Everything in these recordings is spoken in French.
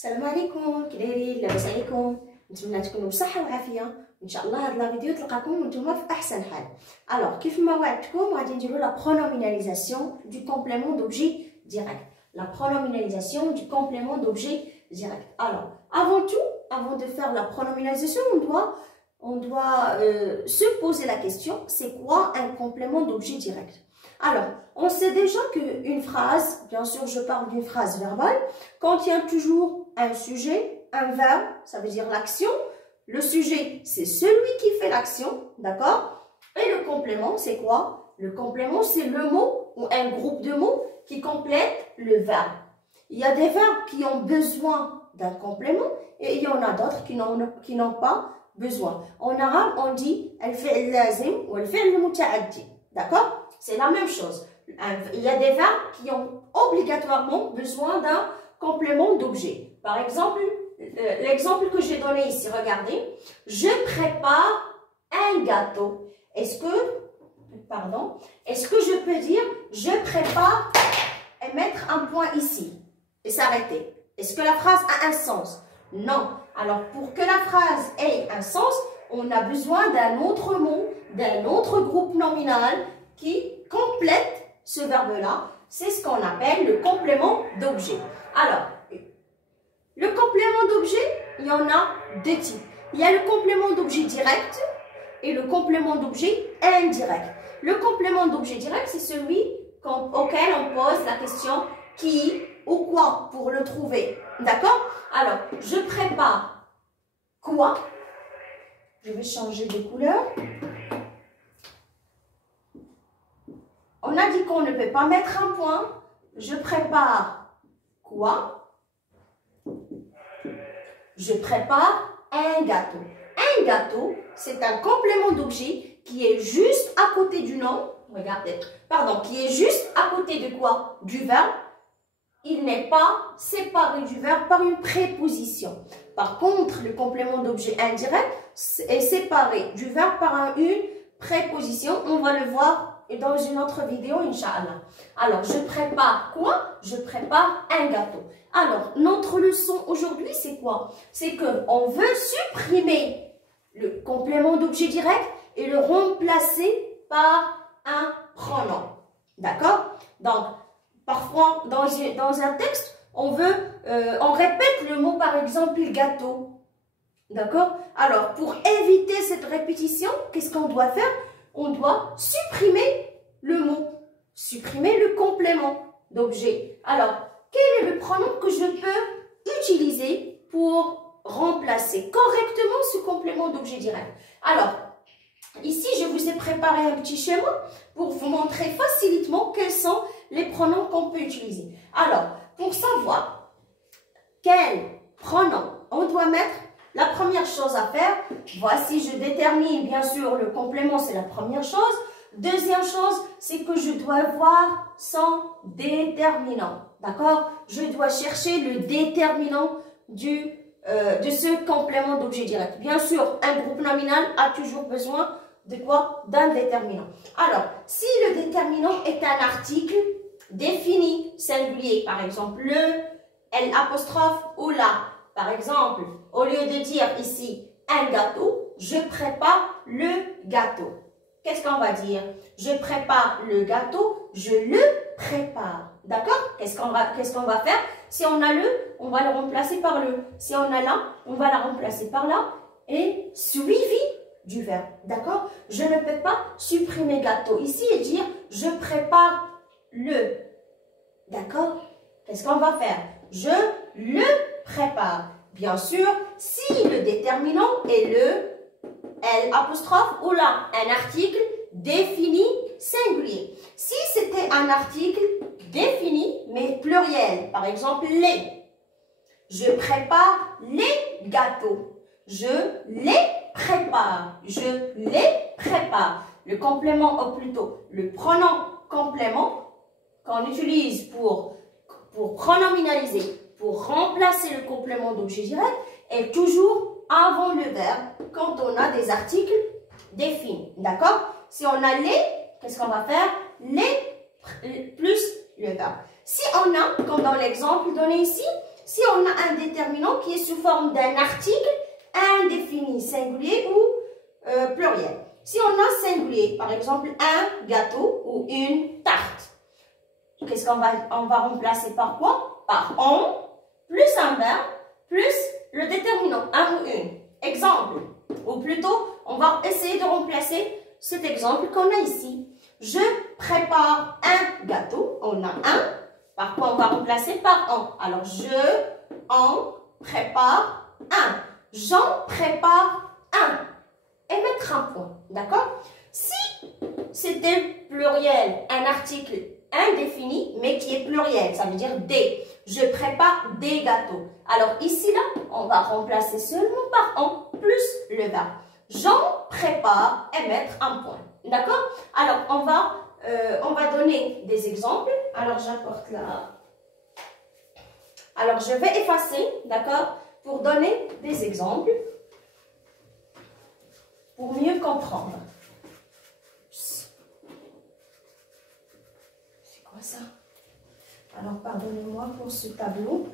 السلام عليكم، كي دايرين؟ لاباس عليكم؟ نتمنى تكونوا بصحه وعافيه. ان شاء الله هاد لا فيديو تلقاكم نتوما في احسن حال. الوغ كيف ما وعدتكم غادي نديرو لا pronominalisation du complément d'objet direct. La pronominalisation du complément d'objet direct. Alors, avant de faire la pronominalisation, on doit se poser la question, c'est quoi un complément d'objet direct? Alors, on sait déjà qu'une phrase, bien sûr je parle d'une phrase verbale, contient toujours un sujet, un verbe, ça veut dire l'action. Le sujet, c'est celui qui fait l'action, d'accord? Et le complément, c'est quoi? Le complément, c'est le mot ou un groupe de mots qui complète le verbe. Il y a des verbes qui ont besoin d'un complément et il y en a d'autres qui n'ont pas besoin. En arabe, on dit « al-fi'l lazim » ou « al-fi'l muta'addi ». D'accord? C'est la même chose. Il y a des verbes qui ont obligatoirement besoin d'un complément d'objet. Par exemple, l'exemple que j'ai donné ici, regardez. Je prépare un gâteau. Est-ce que je peux dire je prépare et mettre un point ici et s'arrêter? Est-ce que la phrase a un sens? Non. Alors, pour que la phrase ait un sens, on a besoin d'un autre mot, d'un autre groupe nominal qui complète ce verbe-là. C'est ce qu'on appelle le complément d'objet. Alors, le complément d'objet, il y en a deux types. Il y a le complément d'objet direct et le complément d'objet indirect. Le complément d'objet direct, c'est celui auquel on pose la question qui ou quoi pour le trouver. D'accord? Alors, je prépare quoi? Je vais changer de couleur. On a dit qu'on ne peut pas mettre un point. Je prépare quoi? Je prépare un gâteau. Un gâteau, c'est un complément d'objet qui est juste à côté du nom. Regardez. Pardon, qui est juste à côté de quoi? Du verbe. Il n'est pas séparé du verbe par une préposition. Par contre, le complément d'objet indirect est séparé du verbe par une préposition. On va le voir dans une autre vidéo, Inch'Allah. Alors, je prépare quoi? Je prépare un gâteau. Alors, notre leçon aujourd'hui, c'est quoi? C'est qu'on veut supprimer le complément d'objet direct et le remplacer par un pronom. D'accord? Donc, parfois, dans un texte, on répète le mot, par exemple, gâteau. D'accord? Alors, pour éviter cette répétition, qu'est-ce qu'on doit faire? On doit supprimer le mot, supprimer le complément d'objet. Alors, quel est le pronom que je peux utiliser pour remplacer correctement ce complément d'objet direct? Alors, ici, je vous ai préparé un petit schéma pour vous montrer facilement quels sont les pronoms qu'on peut utiliser. Alors, pour savoir quel pronom on doit mettre, la première chose à faire, voici, je détermine, bien sûr, le complément, c'est la première chose. Deuxième chose, c'est que je dois voir son déterminant. D'accord? Je dois chercher le déterminant de ce complément d'objet direct. Bien sûr, un groupe nominal a toujours besoin de quoi? D'un déterminant. Alors, si le déterminant est un article défini, singulier, par exemple, le, l'apostrophe ou la. Par exemple, au lieu de dire ici un gâteau, je prépare le gâteau. Qu'est-ce qu'on va dire? Je prépare le gâteau, je le prépare. D'accord? Qu'est-ce qu'on va faire? Si on a le, on va le remplacer par le. Si on a la, on va la remplacer par la et suivi du verbe. D'accord? Je ne peux pas supprimer gâteau ici et dire je prépare le. D'accord? Qu'est-ce qu'on va faire? Je le prépare. Bien sûr, si le déterminant est le l'apostrophe ou là, un article défini singulier. Si c'était un article défini mais pluriel, par exemple les, je prépare les gâteaux. Je les prépare. Je les prépare. Le complément, ou plutôt le pronom complément qu'on utilise pour pronominaliser, pour remplacer le complément d'objet direct, est toujours avant le verbe quand on a des articles définis. D'accord? Si on a les, qu'est-ce qu'on va faire? Les plus le verbe. Si on a, comme dans l'exemple donné ici, si on a un déterminant qui est sous forme d'un article indéfini, singulier ou pluriel. Si on a singulier, par exemple, un gâteau ou une tarte, qu'est-ce qu'on va remplacer par quoi? Par on, plus un verbe, plus le déterminant, un ou une. Exemple, ou plutôt, on va essayer de remplacer cet exemple qu'on a ici. Je prépare un gâteau, on a un, par quoi on va remplacer? Par en. Alors, je en prépare un. J'en prépare un. Et mettre un point, d'accord? Si c'était pluriel, un article indéfini, mais qui est pluriel, ça veut dire des. Je prépare des gâteaux. Alors ici, là, on va remplacer seulement par en, plus le verbe. J'en prépare et mettre un point, d'accord? Alors, on va donner des exemples. Alors, j'apporte là. Alors, je vais effacer, d'accord, pour donner des exemples, pour mieux comprendre. C'est quoi ça? Alors, pardonnez-moi pour ce tableau.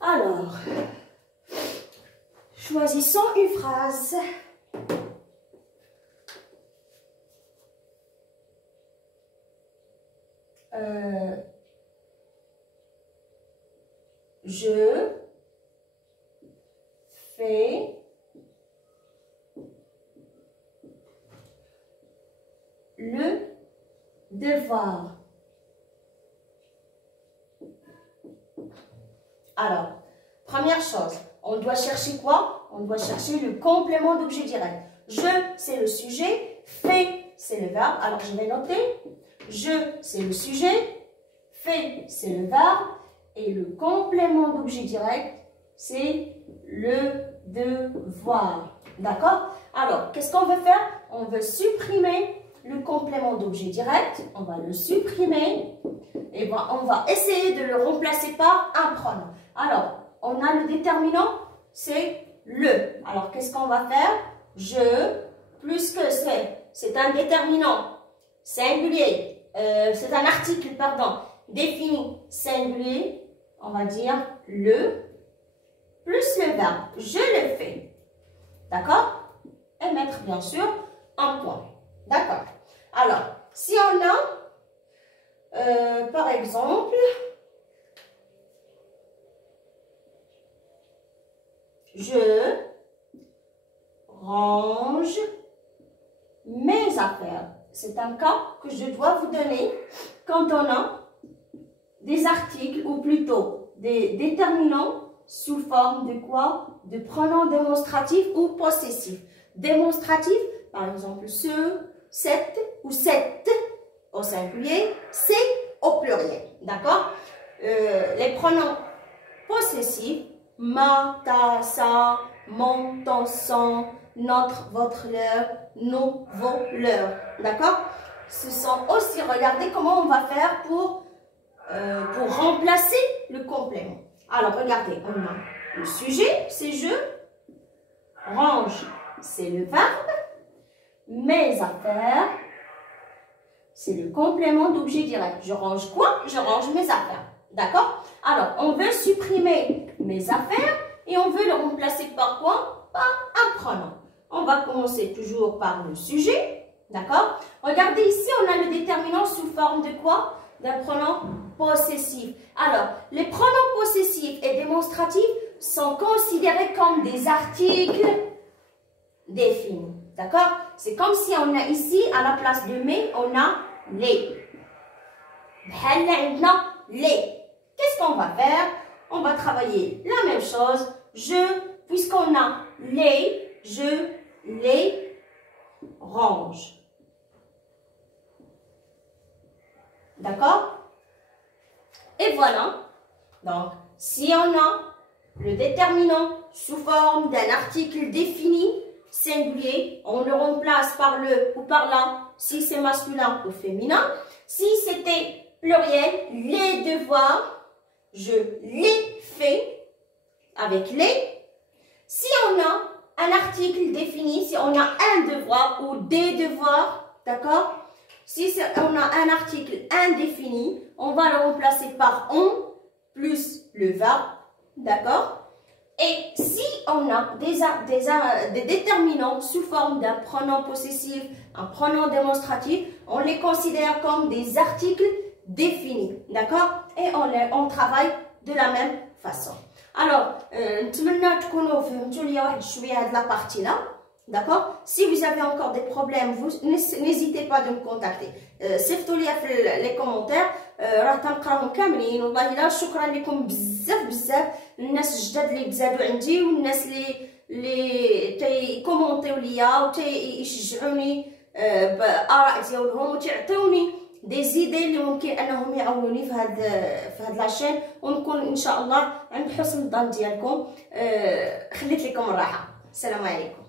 Alors, choisissons une phrase. Je fais le devoir. Alors, première chose, on doit chercher quoi? On doit chercher le complément d'objet direct. Je, c'est le sujet. Fait, c'est le verbe. Alors, je vais noter. Je, c'est le sujet. Fait, c'est le verbe. Et le complément d'objet direct, c'est le devoir. D'accord? Alors, qu'est-ce qu'on veut faire? On veut supprimer le complément d'objet direct. On va le supprimer. Et on va essayer de le remplacer par un pronom. Alors, on a le déterminant, c'est le. Alors, qu'est-ce qu'on va faire? Je, plus que c'est un déterminant singulier, c'est un article, pardon, défini singulier, on va dire le, plus le verbe. Je le fais. D'accord? Et mettre, bien sûr, un point. D'accord? Alors, si on a, par exemple, je range mes affaires. C'est un cas que je dois vous donner quand on a des articles ou plutôt des déterminants sous forme de quoi? De pronoms démonstratifs ou possessifs. Démonstratif, par exemple, ce, cette ou cette au singulier, c'est au pluriel. D'accord? Les pronoms possessifs, ma, ta, sa, mon, ton, son, notre, votre, leur, nous, vos, leurs. D'accord? Ce sont aussi, regardez comment on va faire pour remplacer le complément. Alors, regardez, on a le sujet, c'est je. Range, c'est le verbe. Mes affaires, c'est le complément d'objet direct. Je range quoi? Je range mes affaires. D'accord? Alors, on veut supprimer mes affaires et on veut le remplacer par quoi? Par un pronom. On va commencer toujours par le sujet. D'accord? Regardez ici, on a le déterminant sous forme de quoi? D'un pronom possessif. Alors, les pronoms possessifs et démonstratifs sont considérés comme des articles définis. D'accord? C'est comme si on a ici, à la place de mais, on a les. Les. Qu'est-ce qu'on va faire? On va travailler la même chose. Je, puisqu'on a les, je les range. D'accord? Et voilà. Donc, si on a le déterminant sous forme d'un article défini, singulier, on le remplace par le ou par la, si c'est masculin ou féminin. Si c'était pluriel, les devoirs, je les fais avec les. Si on a un article défini, si on a un devoir ou des devoirs, d'accord? Si on a un article indéfini, on va le remplacer par on plus le verbe, d'accord? Et si on a des déterminants sous forme d'un pronom possessif, un pronom démonstratif, on les considère comme des articles définis, d'accord? Et on travaille de la même façon. Alors, نتمنى تكونوا فهمتوا ليا واحد شويه هاد لا بارتي لا. D'accord? Si vous avez encore des problèmes, n'hésitez pas de me contacter. صيفطوا لي في les commentaires. راه تنقراهم كاملين والله الا. شكرا لكم بزاف الناس الجداد اللي تزادوا عندي والناس اللي تيكومونطيو ليا وتيشجعوني باراء ديالهم وتعطيوني دي زيدي اللي ممكن انهم يعاونوني في هاد لاشين ونكون ان شاء الله عند حسن الظن ديالكم. خليت لكم الراحه. السلام عليكم.